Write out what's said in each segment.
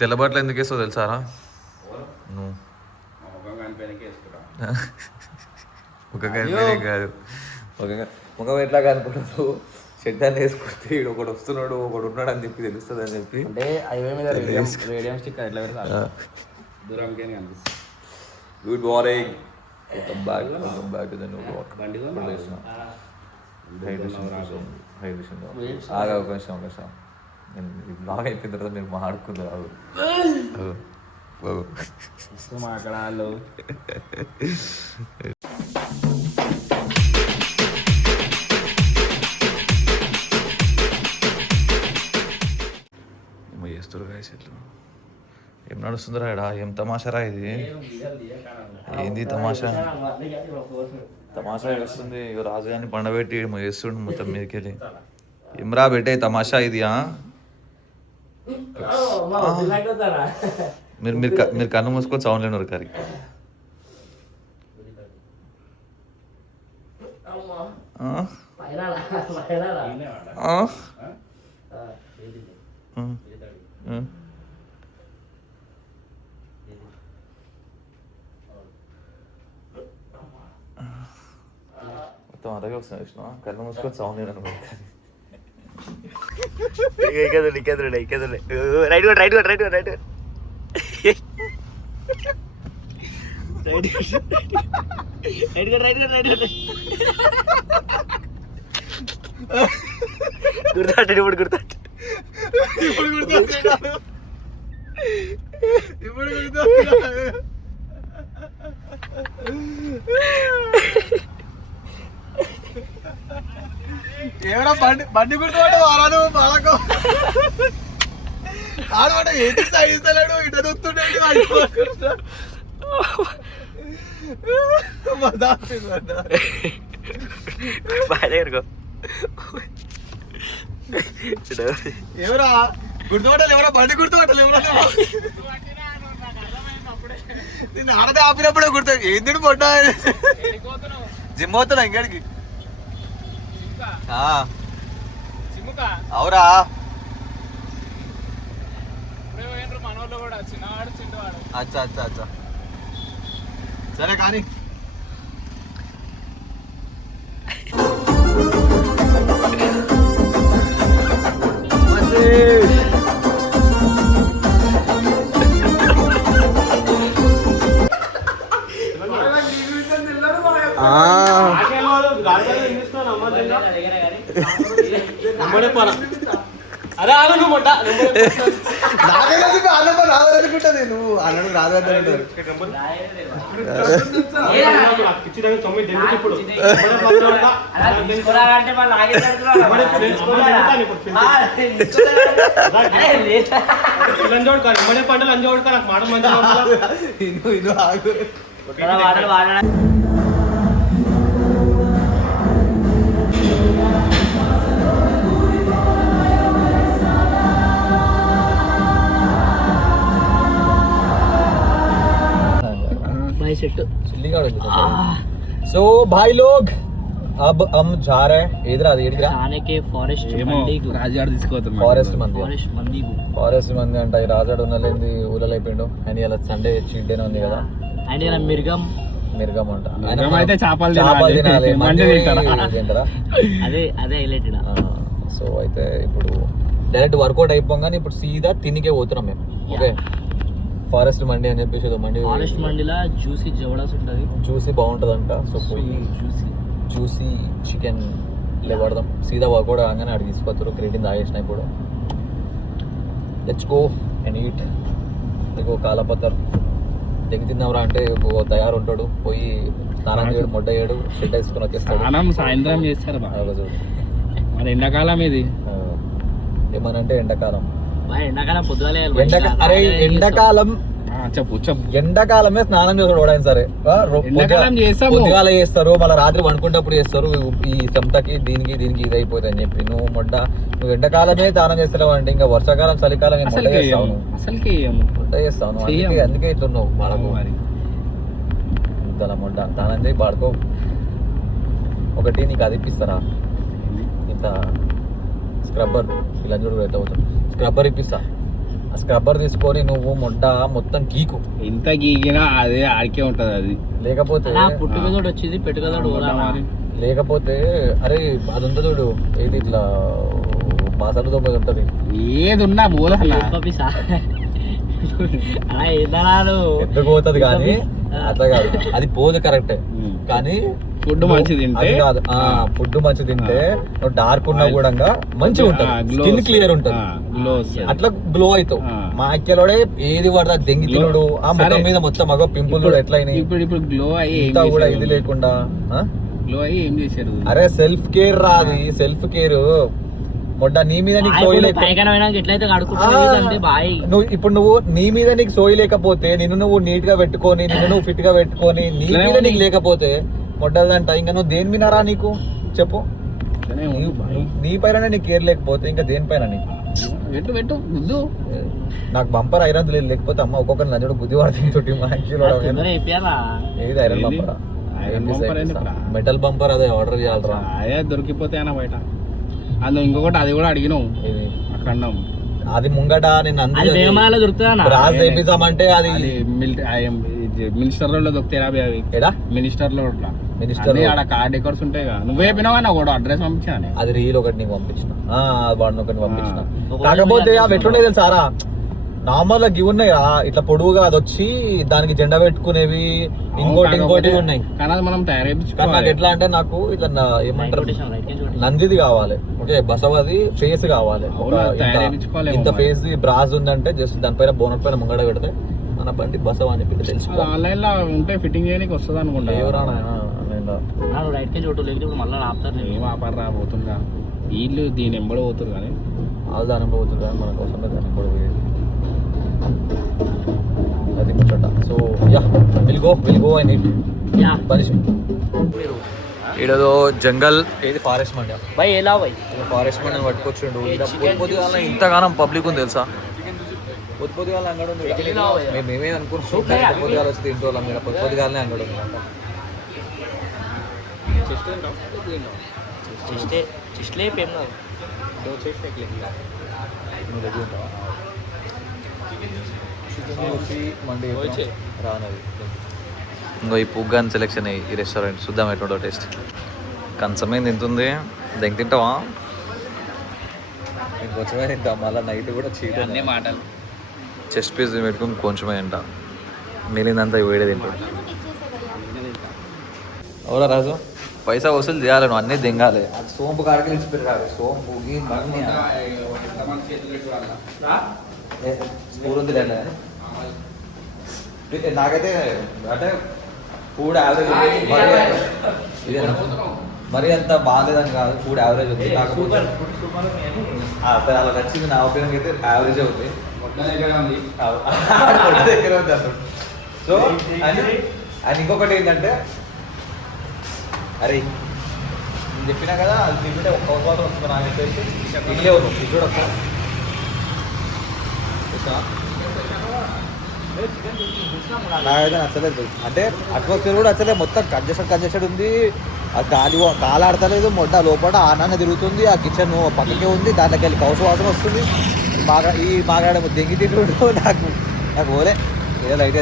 తెల్లబట్టలు ఎందుకు వేస్తావు తెలుసారా నువ్వు కాదు ముఖం ఎట్లా కనుకుంటావు షెడ్ అని వేసుకుంటే ఒకడు వస్తున్నాడు ఒకడు ఉన్నాడు అని చెప్పి తెలుస్తుంది అని చెప్పి అంటే హైవే మీద రేడియం స్టిక్ ఎట్లా పెడతా దూరంకే కనిపిస్తుంది. Good morning, welcome back to the new blog. Hydration ఆగా అవకాశం నేను ఈ బ్లాగ్ అయిపోయిన తర్వాత మీరు మాట్లాడుకుంటారు మాట్లాడాలి. చేస్తారు గాయస్ ఎట్లు ఏం నడుస్తుందిరా ఇడా ఏం తమాషారా ఇది ఏంది తమాషా చేస్తుంది రాజుగారిని పండబెట్టి చేస్తుండు మొత్తం మీదకి వెళ్ళి ఏమ్రా పెట్టే తమాషా ఇది మీరు మీరు మీరు కన్ను మూసుకొని సౌండ్ లేని కరి మొత్తం అలాగే వస్తుంది విష్ణు కళ్ళు మూసుకొని సౌండ్ లేను గుర్తాడు ఇప్పుడు గుర్తాడు ఏమన్నా బండి గుర్తుపట్టే వారాలు బాలకు ఆడమాట ఏంటి సాగిస్తలేడు ఇట నొత్తుండేది ఎవరా గుర్తుపట్టాలి ఎవరా బండి గుర్తుపట్టాలి ఎవరా నేను ఆడదే ఆపినప్పుడే గుర్తు ఏంది పొట్ట జిమ్ అవుతున్నా ఇంకాడికి అవురా అచ్చా అచ్చా అచ్చా సరే కానీ అరే ఆగు నువ్వు మొట్ట రాదనుకుంటుంది నువ్వు అన్నాడు రాదంటారు పంటలు అంజోడుకో నాకు మాట మంచి ఆగు सो भाई लोग अब हम जा रहे हैं इधर आने के फॉरेस्ट ఫారెస్ట్ మంది అంట ఈ రాజాడు ఉన్నలేంది ఊళ్ళలో అయిపోయిండు అండ్ ఇలా సండే చీట్ డే ఉంది కదా అండ్ మిర్గం అంట చేపలు తినాలి అదే హైలైటెడ్. సో అయితే ఇప్పుడు డైరెక్ట్ వర్కౌట్ అయిపోగానే ఇప్పుడు సీదా తినికే పోతున్నాం మేము. ఓకే ఫారెస్ట్ మండి అని చెప్పేసి ఫారెస్ట్ మండిలా జ్యూసీ జవడాస్ ఉంటుంది, జ్యూసీ బాగుంటుందంట. సో పోయి జ్యూసీ చికెన్ లేవడదాం సీదా వర్కౌట్ కాగానే అడిగి తీసుకొస్తారు. క్రీటిన్ తాగేసిన ఇప్పుడు లెట్స్ గో అండ్ ఈట్. నీకు కాలపత్తర్ దిగి తిందాంరా అంటే తయారు ఉంటాడు, పోయి స్నానం చేయడు, మొడ్డ చేయడు, షెడ్ వేసుకొని వచ్చేస్తాడు. సాయంత్రం చేస్తారు మరి ఎండాకాలం ఇది ఏమనంటే ఎండాకాలం పొద్దుగాలే అరే ఎండాకాలం ఎండాకాలమే స్నానం చేస్తాడు వాడైనా సరే. పొద్దుగాల చేస్తారు, మళ్ళీ రాత్రి వండుకుంటప్పుడు చేస్తారు. ఈ చెమటకి దీనికి ఇది అయిపోతుంది అని చెప్పి నువ్వు ఎండాకాలమే స్నానం చేస్తావు అంటే ఇంకా వర్షాకాలం చలికాలం చేస్తావు. అందుకే ఇట్లున్నావు మనకు మొడ్డ స్నానం చేయి పాడుకో. ఒకటి నీకు అది ఇప్పిస్తారా ఇంత స్క్రబ్బర్ ఇలా చూడు ఎట్లా అవుతాం స్క్రబ్బర్ ఇప్పిస్తా స్క్రబ్బర్ తీసుకొని నువ్వు మొడ్డ మొత్తం గీకు. ఎంత గీకినా అదే ఆడికే ఉంటది అది. లేకపోతే పుట్టుకదోడు వచ్చింది పెట్టుకదోడు లేకపోతే అరే అది ఉంటుంది చూడు, ఏది ఇట్లా బాసలు తోపది ఉంటది, ఏది ఉన్నా పోదా ఎందుకు పోతుంది కానీ అట్లా కాదు, అది పోదు కరెక్టే. కానీ ఫుడ్ మంచిది తింటే కాదు, ఫుడ్ మంచి తింటే డార్క్ ఉన్నా కూడా మంచిగా ఉంటుంది, స్కిన్ క్లియర్ ఉంటుంది, అట్లా గ్లో అవుతావు. మా అక్కలోడే ఏది పడతా దెంగి తినడు, ఆ ముఖం మీద మొత్తం మగ పింపుల్ కూడా ఎట్లా అయినాయి. ఇప్పుడు గ్లో అయ్యి కూడా ఇది లేకుండా గ్లో అయ్యి ఏం చేశారు. అరే సెల్ఫ్ కేర్ రాది, సెల్ఫ్ కేర్ మొట్ట నీ మీద నీకు సోయి నువ్వు ఇప్పుడు నువ్వు నీ మీద నీకు సోయి లేకపోతే నిన్ను నువ్వు నీట్ గా పెట్టుకొని నిన్ను నువ్వు ఫిట్ గా పెట్టుకొని నీ మీద నీకు లేకపోతే మొట్టదంట ఇంకా నువ్వు దేని మీద రా నీకు చెప్పు. నీ పైన నీకు కేర్ లేకపోతే ఇంకా దేనిపైన నీకు. నాకు బంపర్ ఐరన్ లేదు, లేకపోతే అమ్మ ఒక్కొక్కరు నన్ను బుద్ధి పడుతుంది. ఏది ఐరన్ బంపర్, మెటల్ బంపర్ అదే ఆర్డర్ చేయాలరా, అదే దొరికిపోతే అన్న బయట. అందులో ఇంకొకటి అది కూడా అడిగినావు, అఖండం అది ముంగట నేను రాజ్ తెప్పిస్తామంటే అది మినిస్టర్ లో దొరుకుతాయి అవి మినిస్టర్ లో మినిస్టర్ ఆడ కార్ డెకర్స్ ఉంటాయి కదా. నువ్వే చెప్పినావా నాకు కూడా అడ్రస్ పంపించాను, అది రీల్ ఒకటి నీకు పంపించిన, వాడిని ఒకటి పంపించిన. కాకపోతే అవి ఎట్లున్నాయి తెలుసారా, నార్మల్ గా గివ్ ఉన్నాయి ఇట్లా పొడువుగా అది వచ్చి దానికి జెండా పెట్టుకునేవి ఇంకోటి ఉన్నాయి. కానీ మనం తయారు నాకు ఎట్లా అంటే నాకు ఇట్లా ఏమంటారు నందిది కావాలి, ఓకే బసవది ఫేస్ కావాలి, ఇంత ఫేస్ బ్రాజ్ ఉందంటే జస్ట్ దానిపైన బోనట్ పైన ముంగడ పెడితే మన బండి బసవ అని చెప్పి తెలుసు. ఆన్లైన్ లో ఉంటే ఫిట్టింగ్ చేయడానికి వస్తుంది అనుకుంటా. ఏం ఆపర్ రాబోతుందా వీళ్ళు దీని ఎంబడి పోతుంది కానీ వాళ్ళు దాని పోతుంది కానీ మన కోసం దాని ఎంబడి పోయేది అది ముచ్చట. So ya will go I need punish. ఈడదో జంగల్ ఏది ఫారెస్ట్ మండి ఫారెస్ట్ మండి అని పట్టుకొచ్చిండు. పొద్దుగాల ఇంతగానం పబ్లిక్ ఉంది తెలుసా, పొద్దుగాల అంగడి ఉంది. మేమే అనుకుంటున్నాం పొద్దుగాల వచ్చి తింటూ వాళ్ళం, మీరు పొద్దుగాలనే అంగడి ఉంది. ఇంకో ఈ పుగ్గాని సెలెక్షన్ ఈ రెస్టారెంట్ చూద్దాం ఎట్లుంటో టేస్ట్. కంచమే తింటుంది, దెంగ తింటావా? ఇంకొంచమే తింటాం, మళ్ళీ నైట్ కూడా చీట మాటలు చెస్ట్ పీస్ పెట్టుకుని కొంచెమే తింటా, మిగిలిందంతా వేడే తింటాడు. అవునా రాజు, పైసా వసూలు చేయాలి, నువ్వు అన్నీ దింగాలి. అది సోంపు కాడికి ఇచ్చిపోయారు, సోంపు స్కూల్ ఉంది లేదా నాకైతే అంటే ఫుడ్ యావరేజ్ మరీ అంత బాగాలేదని కాదు, ఫుడ్ యావరేజ్ ఉంది. కాకపోతే అలా నచ్చింది నా ఒపీనియన్ అయితే యావరేజ్ ఉంది, దగ్గర ఉంది అసలు. సో అండ్ ఇంకొకటి ఏంటంటే అరే నేను చెప్పినా కదా అది తింటే ఒక వాటర్ వస్తుంది నాకు చెప్పేసి ఇల్లే ఉన్నాం. ఇది చూడొస్తా నాకైతే నచ్చలేదు, అంటే అట్మాస్ఫియర్ కూడా నచ్చలేదు, మొత్తం కంజెస్టెడ్ ఉంది. ఆ గాలి ఆడతలేదు, మొడ్డ లోపల ఆనాన్న తిరుగుతుంది, ఆ కిచెన్ పక్కకే ఉంది, దాంట్లోకి వెళ్ళి కౌసు వాసన వస్తుంది. బాగా దెంగి తింటుండు, నాకు పోలే ఏదో లైట్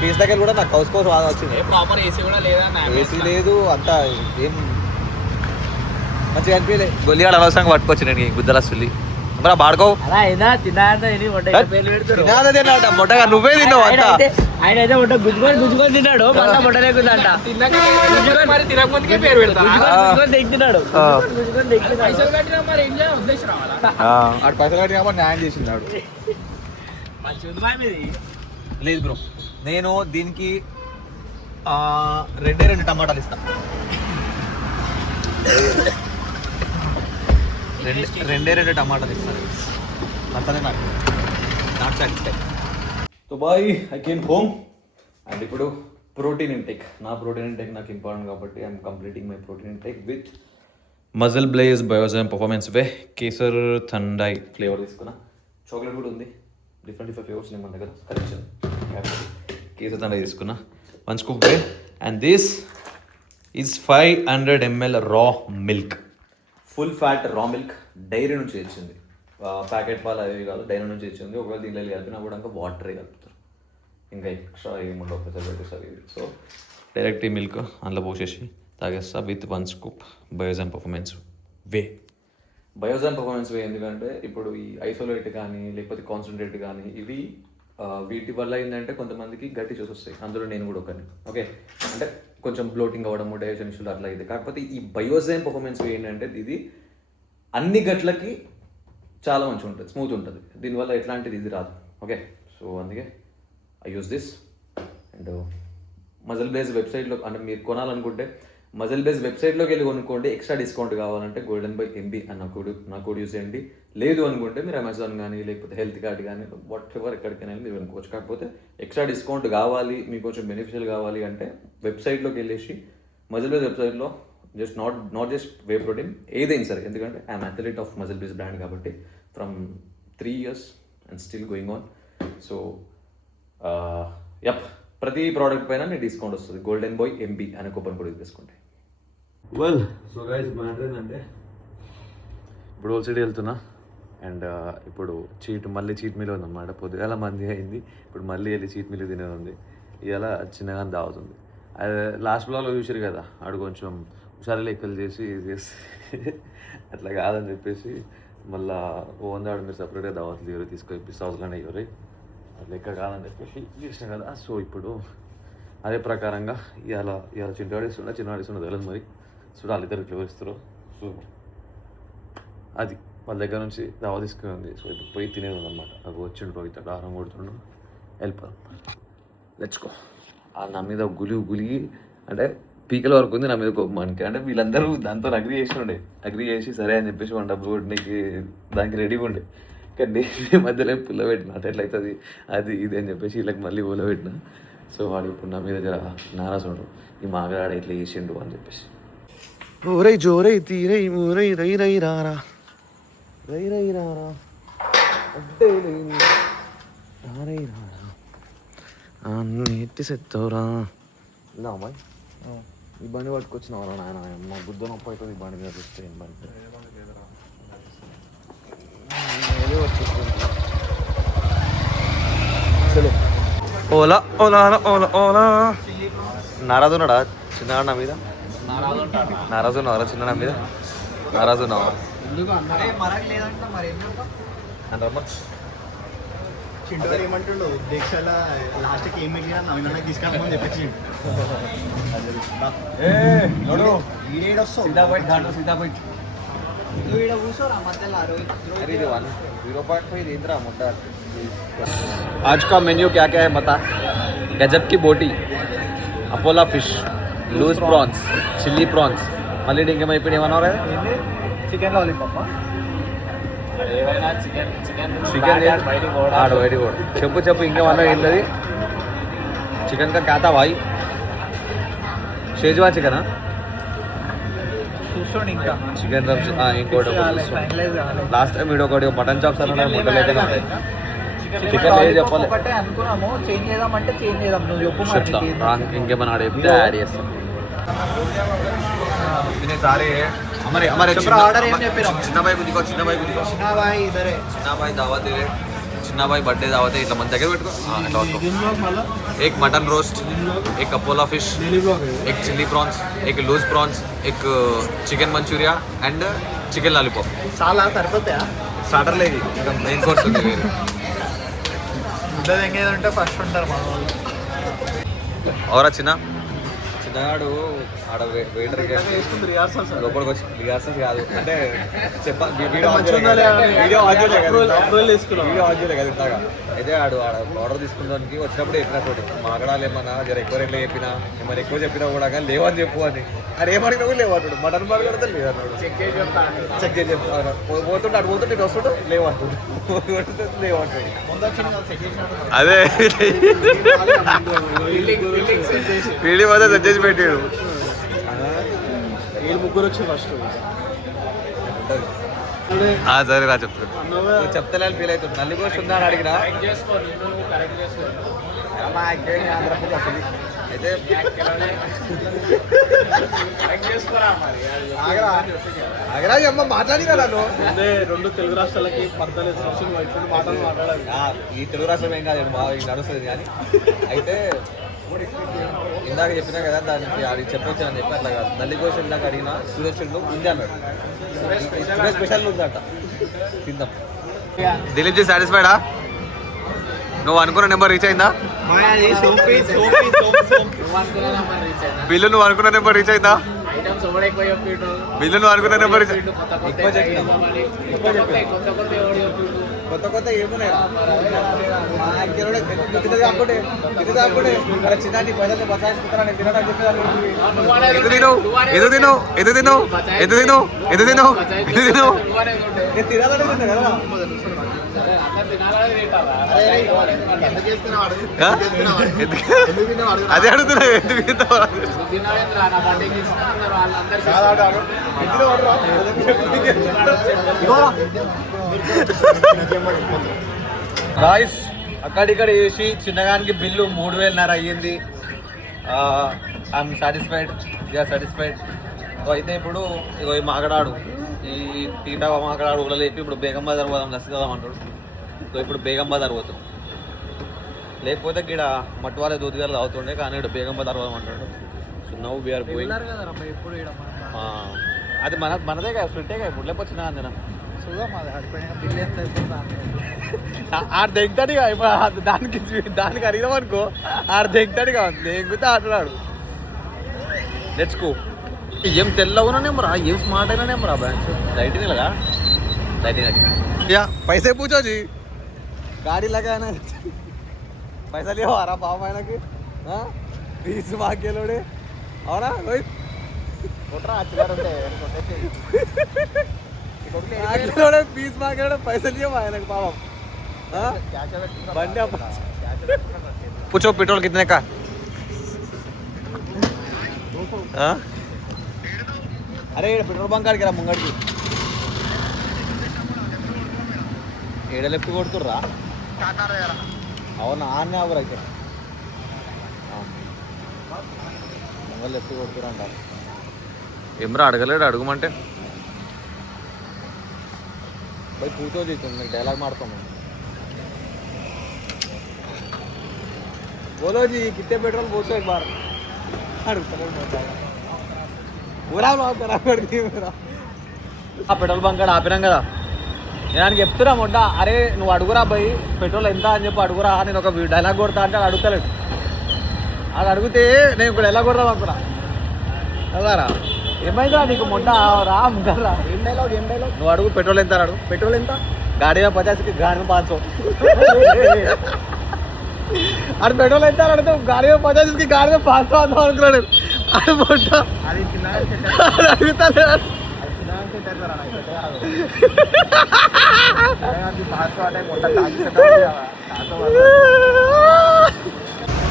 పీస్ దగ్గర కూడా నాకు కౌసు వాసన వచ్చింది. ఏసీ లేదు, అంతా ఏం మంచిగా అనిపించలే. గొల్లిగాడు అనవసరంగా పట్టుకొచ్చి నేను గుద్దల సుల్లి మరి బాడుకో మొట్టగా నువ్వే తిన్నావు అంతా. ఆయన అయితే మొట్ట గుజ్జుకొని తిన్నాడు, మళ్ళీ మొట్ట లేకుందంట తిన్నాడు. పైసలు కట్టి కాబట్టి న్యాయం చేసినాడు. లేదు బ్రో, నేను దీనికి 2 టమాటాలు ఇస్తాను. 2 టమాటాలు ఇస్తాను, నచ్చలే నాకు, not satisfy. So boy I came home and ఇప్పుడు ప్రోటీన్ ఇంటేక్, నా ప్రోటీన్ ఇంటేక్ నాకు ఇంపార్టెంట్ కాబట్టి I'm completing my protein intake with MuscleBlaze Biozyme performance whey kesar thandai flavour తీసుకున్నా. చాక్లెట్ కూడా ఉంది, డిఫరెంట్ ఫ్లేవర్స్ ఉన్నాయి మన దగ్గర కలెక్షన్. కేసర్ థండాయి తీసుకున్నా, 1 scoop whey. And this is 500 ml raw milk, full fat raw milk, dairy నుంచి తెచ్చింది. ప్యాకెట్ పాలు అవి కాదు, డైనా నుంచి ఇచ్చింది. ఒకవేళ దీనిలో కలిపినా కూడా ఇంకా వాటరే కలుపుతారు, ఇంకా ఎక్స్ట్రా ఏముండవు ప్రిజర్వేటివ్స్ అవి. సో డైరెక్ట్ ఈ మిల్క్ అందులో పోసేసి తాగేస్తా with 1 scoop Biozyme performance whey. Biozyme performance whey ఎందుకంటే ఇప్పుడు ఈ ఐసోలేట్ కానీ లేకపోతే కాన్సన్ట్రేట్ కానీ ఇవి వీటి వల్ల ఏంటంటే కొంతమందికి గట్టి చూసి వస్తాయి, అందులో నేను కూడా ఒకని. ఓకే, అంటే కొంచెం బ్లోటింగ్ అవ్వడము, డైజెషన్ ఇష్యూలు అట్లా అయితే. కాకపోతే ఈ బయోజాన్ పర్ఫార్మెన్స్ వే ఏంటంటే ఇది అన్ని గట్లకి చాలా మంచిగా ఉంటుంది, స్మూత్ ఉంటుంది. దీనివల్ల ఎట్లాంటిది ఇది రాదు. ఓకే, సో అందుకే I use this. And muscle base వెబ్సైట్లో అంటే మీరు కొనాలనుకుంటే మజిల్ బేస్ వెబ్సైట్లోకి వెళ్ళి కొనుక్కోండి. ఎక్స్ట్రా డిస్కౌంట్ కావాలంటే గోల్డెన్ బై ఎంబీ అన్న కోడ్ యూస్ చేయండి. లేదు అనుకుంటే మీరు అమెజాన్ కానీ లేకపోతే హెల్త్ కార్డ్ కానీ వాట్ ఎవర్ ఎక్కడికైనా మీరు కొనుక్కోవచ్చు. కాకపోతే ఎక్స్ట్రా డిస్కౌంట్ కావాలి, మీకు కొంచెం బెనిఫిషియల్ కావాలి అంటే వెబ్సైట్లోకి వెళ్ళేసి మజిల్ బేస్ వెబ్సైట్లో just not just whey protein ఏదైనా సరే, ఎందుకంటే I'm athlete of MuscleBlaze brand కాబట్టి from 3 years and still going on. So ప్రతి ప్రోడక్ట్ పైన నేను డిస్కౌంట్ వస్తుంది. గోల్డెన్ బాయ్ ఎంబీ అనే కూపన్ కూడా తీసుకుంటే. వెల్ సో గైస్ మ్యాటర్ ఏంటంటే ఇప్పుడు ఓల్సిటీ వెళ్తున్నా అండ్ ఇప్పుడు మళ్ళీ చీట్ మీల్ ఉందన్నమాట. పొద్దుగాల మంది అయింది, ఇప్పుడు మళ్ళీ వెళ్ళి చీట్ మీల్ తినేది ఉంది. ఇవాళ చిన్నగా దావుతుంది. అది లాస్ట్ బ్లాగ్లో చూసారు కదా, ఆడు కొంచెం హుషారు లెక్కలు చేసి అట్లా కాదని చెప్పేసి మళ్ళీ ఆడు మీరు సపరేట్గా దావత్లు ఎవరు తీసుకొని హౌస్లోనే ఎవరు అది లెక్క కాదని చెప్పేసి చేసినాం కదా. సో ఇప్పుడు అదే ప్రకారంగా ఇవాళ చిన్నవాడిస్తున్నా తెలియదు మరి. సో వాళ్ళిద్దరు ఇట్లా ఇస్తారు. సో అది వాళ్ళ దగ్గర నుంచి దావా తీసుకుని ఉంది. సో ఇప్పుడు పోయి తినేది ఉందన్నమాట. అవి వచ్చిండు పోయితాడు, ఆహారం కొడుతుండు, వెళ్ళిపోదాం. లెట్స్కో. నా మీద గులి అంటే పీకల వరకు ఉంది నా మీద మనకి. అంటే వీళ్ళందరూ దాంతో అగ్రి చేసి సరే అని చెప్పేసి 1 డబ్బు కొట్టినకి దానికి రెడీగా ఉండే. కానీ నేను మధ్యలో పుల్ల పెట్టిన అటు ఎట్లయితుంది అది ఇది అని చెప్పేసి వీళ్ళకి మళ్ళీ పుల్ల పెట్టిన. సో వాడు ఇప్పుడు నా మీద జర నారాజు ఉండడు, ఈ మాగాడ ఇట్లా చేసిండు అని చెప్పేసి. ఓరై జోరై తీరై ఊరై రై రై రారా రై రై రారా అడ్డే రారై రారా అన్నిటి సెత్తవరా. ఇలా అమ్మాయి ఈ బండి పట్టుకొచ్చినావరా నాయన, మా బుద్ధ నొప్పి అవుతుంది ఈ బండి మీద చూస్తే. ఏం బండి ఓలా ఓలా ఓలా ఓలా. నారాజు ఉన్నాడా చిన్నగా నా మీద? నారాజు ఉన్నావరా చిన్న నా మీద? నారాజు ఉన్నావా? ఏమంటుండు దీక్షల లాస్ట్కి ఏం మిగిలిన నవీన తీసుకెళ్ళమని చెప్పేసి आज का मेन्यू क्या क्या है बता. गजब की बोटी, Apollo fish, loose prawns, chilli prawns, మళ్ళీ ఇంకేమైపోయి ఏమన్నా చికెన్ లాలీపాప్ చికెన్ ఆడు బయట కూడా చెప్పు ఇంకేమన్నా ఏంటది. చికెన్ కా క్యాతా భాయ్? షేజ్వాన్ చికెనా? చూసుకోండి ఇంకా చికెన్ ఇంకోటి లాస్ట్ టైం వీడియో ఒకటి మటన్ చాప్స్ అన్న ముట్టలేకనే చికెన్ లేదు చెప్పాలి. అనుకున్నాము చేంజ్ చేద్దామంటే చేంజ్ చేద్దాం, నువ్వు చెప్పు చెప్తా. ఇంకేమన్నా ఆడ చెప్తే యాడ్ చేస్తాం. सारे हमारे ऑर्डर ఏం చెప్పారు? చిన్న భాయ్ బుద్ధికో చిన్న భాయ్ దావత్ दे रहे. చిన్న భాయ్ బర్త్డే దావత్ ఇట్లా మన దగ్గర పెట్టుకో. एक मटन रोस्ट, एक अपोला फिश, एक चिल्ली प्रॉन्स, एक लूज प्रॉन्स, एक chicken Manchuria and chicken lollipop. చాలా సరిపోతాయా? స్టార్టర్ లేదు, మెయిన్ కోర్స్ ఉంది. ఫుడ్ ఎంగేదంటే ఫస్ట్ ఉంటారు మన వాళ్ళు. और చిన్నగాడు ఆడ వెయిటర్ లోపలికి వచ్చి రిహార్సల్స్ కాదు అంటే వీడియో ఆన్ చేయలే కదా ఇంతగా. అయితే ఆడ ఆర్డర్ తీసుకున్నానికి వచ్చినప్పుడు చెప్పినట్టు మాగడాలు ఏమన్నా జర ఎక్కువ రేట్లు చెప్పినా ఏమన్నా ఎక్కువ చెప్పినా కూడా కానీ లేవని చెప్పు అని. అది ఏమడినా కూడా లేవంటాడు. మటన్ బాగా కడితే లేదన్నాడు. చెక్ చేసి చెప్తాను. పోతుంటే అటు పోతుంటే ఇటు వస్తుంటే లేవంటాడు, లేవంటాడు. అదే ఫీల్డింగ్ మొత్తం సెట్ చేసి పెట్టాడు. ముగ్గురు వచ్చి ఫస్ట్ సరే రా చెప్తాను. చెప్తలే ఫీల్ అవుతుంది. నల్లి కూడా ఉందా అని అడిగినా అయితే ఆగరా అమ్మ మాట్లాడి కదా అదే 2 తెలుగు రాష్ట్రాలకి పర్దలు మాటలు మాట్లాడాలి. ఈ తెలుగు రాష్ట్రం ఏం కాదు బాగా నడుస్తుంది కానీ అయితే ఇందాక చెప్పినా కదా దానికి అది చెప్పొచ్చు అని చెప్పి అట్లా కాదు. నల్లిగోష్ ఇందాక అడిగిన సురేష్ ఉంది అన్నాడు. సురేష్ స్పెషల్ ఉందట తిందాం. దిలీప్ జీ సాటిస్ఫైడా? నువ్వు అనుకున్న నెంబర్ రీచ్ అయిందా? బిల్లు నువ్వు అనుకున్న నెంబర్ రీచ్ అయిందా? బిల్లు నువ్వు అనుకున్న నెంబర్ రీచ్ కొత్త కొత్త ఏమున్నాయి చిన్న పైసలు బసాయిస్తున్నాను తినడానికి చెప్పేదాన్ని. ఎదు తిను ఎదు తిను ఎదు తిను ఎదు తిను ఎదు తిను ఎదు తిను నేను తినాలని తిన్నా కదా. అదే అడుగుతున్నా ఎందుకు గాయ్స్ అక్కడిక్కడ చేసి చిన్నగానికి బిల్లు 3,500 అయ్యింది. I am satisfied, you are satisfied. అయితే ఇప్పుడు ఇగో ఈ మాగడాడు ఈ తీటా మాగడాడు ఊళ్ళలేపి ఇప్పుడు బేగం బజార్ పోదాం నచ్చుదాం అంటాడు. సో ఇప్పుడు బేగం బజార్ పోతాం, లేకపోతే ఇక్కడ మట్టివాళ్ళ దూదిగారు తాగుతుండే కానీ ఇక్కడ బేగం బజార్ పోదాం అంటాడు. So now we are going. అది మనదే కదా స్ప్లిట్టే కదా ఇప్పుడు లేకపోతే చిన్న అందిన ఆడు దిగుతాడుగా ఇప్పుడు దానికి అడిగినాం అనుకో ఆడు దిగుతాడుగా దిగుతా ఆడున్నాడు. Let's go. ఏం తెల్లవునానేమరా ఏం స్మార్ట్ అయినానేమరా బ్యాంక్స్ లైటింగ్ ఇలాగా లైటింగ్ యా పైసే పూछो जी गाड़ी लगाना पैसा लिया हमारा पाव ఆయనకి 20 మాకేలోడే అవునా రోహిత్ కొట్రా అచ్చగారంటే కొట్టే 20 మాకేలోడే పైసలు लिया ఆయనకి పాపం బండి पूछो पेट्रोल कितने का అరే పెట్రోల్ బంక్ కాడికి రా ముంగడికి ఏడ లెఫ్ట్ కొడుతుర్రా అవునా ఆన్నే ఆగురు అయితే ముంగ లెఫ్ట్ కొడుతురా అంటారు. ఏమరా అడగలేడు అడుగుమంటే भाई पूछो जी तुमने डायलॉग मारता हूँ बोलो जी कितने पेट्रोल पूछो एक बार पूरा ब्लॉग करा कर दी मेरा పెట్రోల్ బంక్ కాడ ఆపినాం కదా. నేను చెప్తున్నా మొట్ట అరే నువ్వు అడుగురా పోయి పెట్రోల్ ఎంత అని చెప్పి అడుగురా నేను ఒక డైలాగ్ కొడతా అంటే అడుగుతలేడు. అది అడిగితే నేను ఇప్పుడు ఎలా కొడదాం అనుకున్నా కదారా ఏమైందా నీకు మొట్ట రా ముందరా ఏం డైలాగ్ నువ్వు అడుగు పెట్రోల్ ఎంత అడుగు పెట్రోల్ ఎంత గాడి 50 గాడి 500 అది పెట్రోల్ ఎంత అడుగుతావు గాడి 50 గాడి 500 అనుకున్నాడు అది మొట్ట అడుగుతా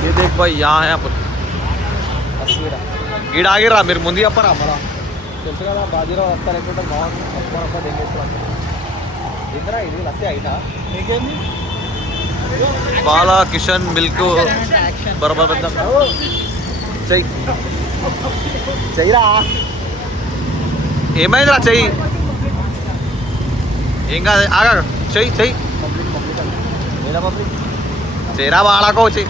ये देख भाई यहाँ है अपन ఈడ ఆగిరా మీరు ముందు చెప్పరా మరా తెలుసు కదా బాజీరావు వస్తా లేకుంటే బాగుంది ఇంద్రా ఇది లస్సీ అయినా నీకేంది బాలా కిషన్ మిల్క్ బరోబర్ పెద్దాం చెయ్యి చెయ్యిరా ఏమైందిరా చెయ్యి ఏం కాదు ఆగా చెయ్యి చెయ్యి చెయ్యిరా బాలాకో చెయ్యి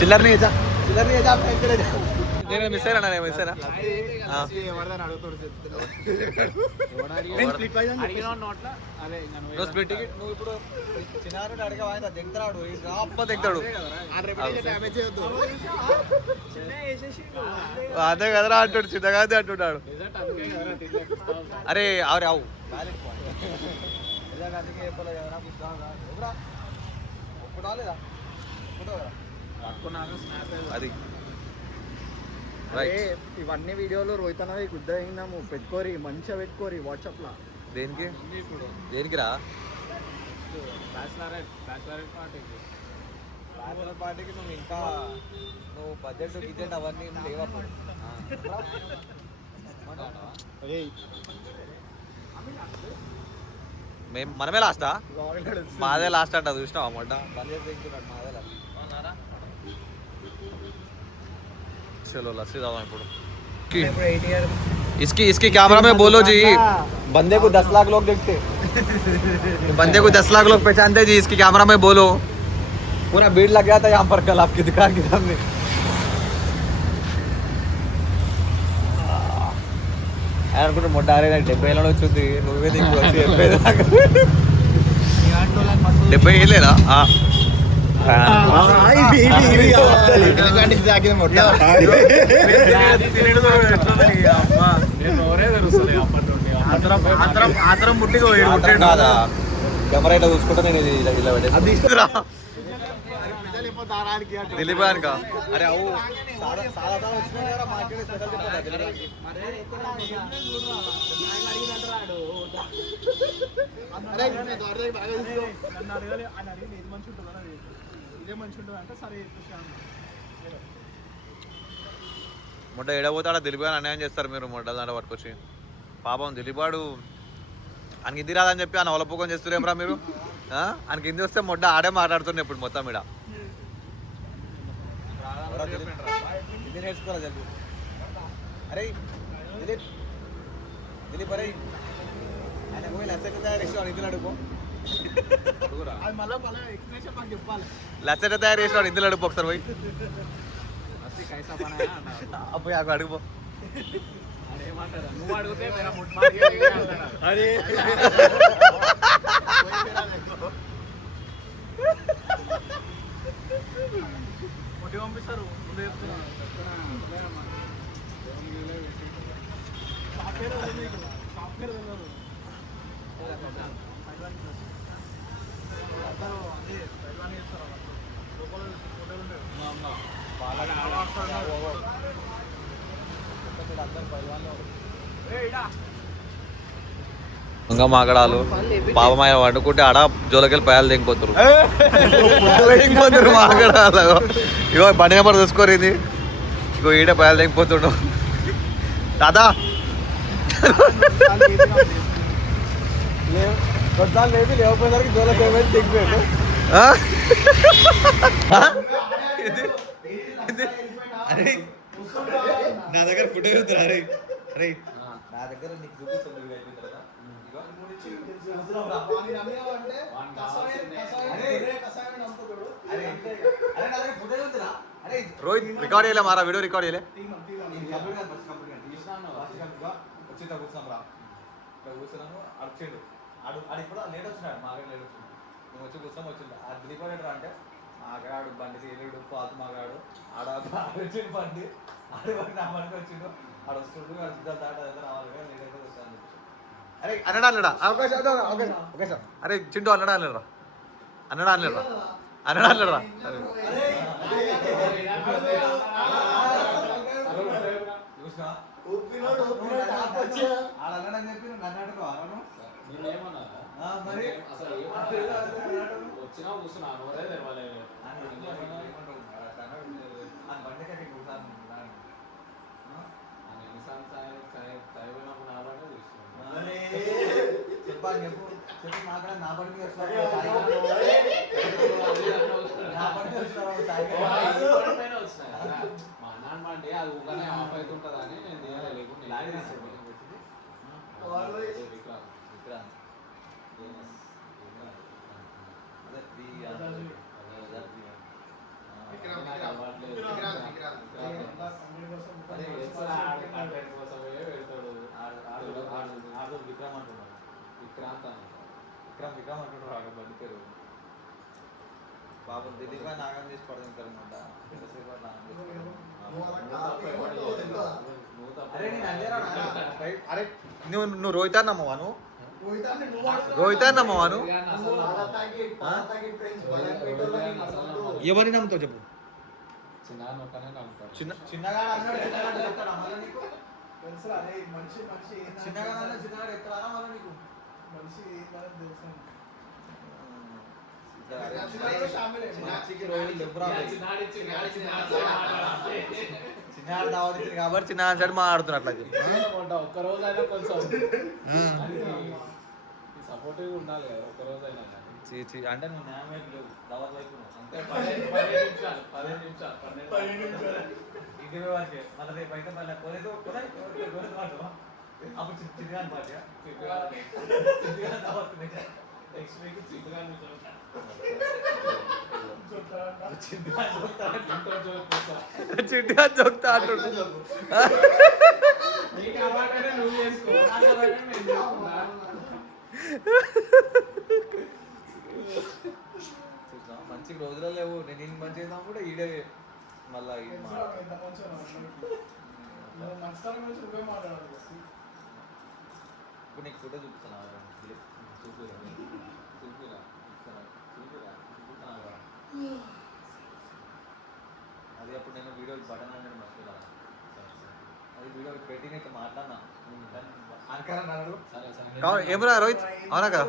చిల్లర నీ నేను మిస్ అయినా నేను మిస్ అయినా స్ప్లిట్ టికెట్ నువ్వు ఇప్పుడు చిన్నారుడు అడిగా దిగుతాడు అప్ప దిగుతాడు అదే కదరా అంటాడు చిన్నగా అదే అంటున్నాడు. అరే అవరే అవు అది ఇవన్నీ వీడియోలు రోహిత్ అన్నది కుద్దయిందాము పెట్టుకోరి మంచిగా పెట్టుకోరి వాట్సాప్ లో దేనికి దేనికి రా పార్టీకి నువ్వు ఇంకా నువ్వు బడ్జెట్ గిజెట్ అవన్నీ లేవప్పుడు మేము మనమే లాస్టా మాదే లాస్ట్ అంట చూసినావా మొట్ట మాదే లాస్ట్ चलो लस्सी दादा ఇప్పుడు इसकी कैमरा में बोलो जी बंदे को 10 लाख लोग देखते बंदे को 10 लाख लोग पहचानते जी इसकी कैमरा में बोलो पूरा भीड़ लग गया था यहाँ पर कल आपकी दुकान के सामने అనుకుంటే మొట్ట అరే నాకు 70 ఏళ్ళ వచ్చింది నువ్వే దిక్కు వచ్చి 70 ఏళ్ళేనా కెమెరా ఇట్లా చూసుకుంటా నేను ఇది ఇలా పెట్టేసి దిలీప్ గారికా అరే అవు మొట్ట ఎడబోతాడా దిలీప్ గారు అన్యాయం చేస్తారు మీరు మొట్ట దాంట్లో పట్టుకొచ్చి పాపం దిలీప్ గాడు ఆయనకి హిందీ రాదని చెప్పి ఆయన ఒలపోకం చేస్తురేమరా మీరు ఆయనకి హిందీ వస్తే మొట్ట ఆడే మాట్లాడుతున్నాయి ఇప్పుడు మొత్తం ఇక్కడ నేర్చుకోరా జల్దీ అరే దిలీప్ దిలీప్ అరే ఆయన పోయి లచ్చకి తయారు చేసి ఇందులో అడుగు లచ్చట తయారు చేసినాడు ఇందులో అడుగు ఒకసారి పోయి పోయి అక్కడ అడుగుపో నువ్వు అడిగితే పంపిస్తారు ఇంకా మాగడాలు పాపమాయ వండుకుంటే ఆడ జోలకెళ్ళి పయాలు దిగిపోతారు దిగిపోతారు మాగడాలు ఇగో బండి నెంబర్ చూసుకోరేది ఇగో ఈడ పయాలు దిగిపోతుండు దాదా లేదు లేకపోయేసరికి జోలకి ఏమైతే దిగిపోయాడు నా దగ్గర ఫుటేజ్ ఉందిరా అరే అరే నా దగ్గర నీకు చూపిస్తుంది రోహిత్ రికార్డ్ చేయలే మారా వీడియో రికార్డ్ చేయలే వచ్చిందా కూర్చున్నాం రా ఇక్కడ కూర్చున్నాము అడిచాడు ఆడు ఇప్పుడు లేట్ వచ్చినాడు మాకు లేట్ వచ్చింది మేము వచ్చి కూర్చొని వచ్చింది ఆ దిలీపరేటర్ అంటే మాగాడు బండి తీరుడు పాత మాగాడు ఆడ వచ్చిండు బండి ఆడు నా బండికి వచ్చిండు ఆడు వస్తుండు సిద్ధార్థ ఆట రావాలి లేట్ వస్తాను అరే అన్నడా అన్నడా అవకాశం అరే చింటూ అన్నడా అన్నరా అన్నడా అన్నరా అన్నడా అన్నరా ఆడని చెప్పి నన్ను అడుగు మరి వచ్చినా కూర్చున్నా చెప్పాలి చెప్పు చెప్పు మాట్లాడ నా పడికి మా నాన్న అంటే అది ఊగానే ఆఫ్ అవుతుంటది అని నేను తీయలేకుండా విక్రమ్ అంటున్నాడు విక్రమ్ అంటున్నాడు ఆడ బండి పేరు పాపం దిలీప్ నాగం చేసి పడుతుంది అనమాట అరే నువ్వు రోహితా నమ్మవాను రోహితా నమ్మవాను ఎవరిని నమ్ముతావు చెప్పు చిన్నగా చిన్నగా ఎక్కడ మళ్ళీ నీకు చిన్న దావతి కాబట్టి చిన్న సైడ్ మాట్లాడుతున్నట్లు ఒక్క రోజు అయినా కొంచెం సపోర్టివ్ ఉండాలి కదా ఒక్క రోజు అయినా అంటే నువ్వు న్యాయం వైపు లేవు దావత్ వైపు నువ్వు. అంతే ఇంటి వరకే మళ్ళీ రేపు అయితే మళ్ళీ కొనేది అప్పుడు చిట్టుగా అనమాట చిట్టుగా చెప్తా అంటుండు. మంచి రోజులు లేవు నేను మంచి చేద్దాం కూడా ఈడే మళ్ళా ఇప్పుడు నీకు ఫోటో చూపిస్తున్నా అది అప్పుడు నేను వీడియో బటన్ అనేది మర్చిపోయినా అది వీడియో పెట్టి నీకు మాట్లాడినా ఏమరా రోహిత్ అవునా కదా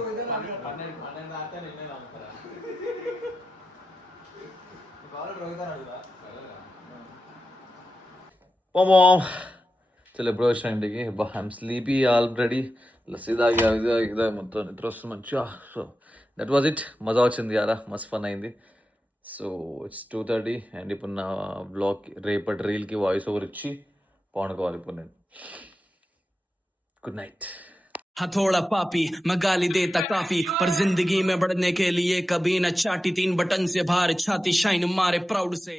చలో ఎప్పుడు వచ్చిన ఇంటికి ఐఎమ్ స్లీపీ ఆల్రెడీ లస్సీ తాగి అది ఇదా మొత్తం నిద్ర వస్తుంది మంచిగా. సో దట్ వాజ్ ఇట్, మజా వచ్చింది యారా, మస్త్ ఫన్ అయింది. సో ఇట్స్ 2:30 అండ్ ఇప్పుడు నా బ్లాగ్ రేపటి రీల్కి వాయిస్ ఓవర్ ఇచ్చి పడుకోవాలి ఇప్పుడు నేను. Good night. हथौड़ा पापी मैं गाली देता काफी पर जिंदगी में बढ़ने के लिए कभी न चाटी 3 बटन से बाहर छाती शाइन मारे प्राउड से।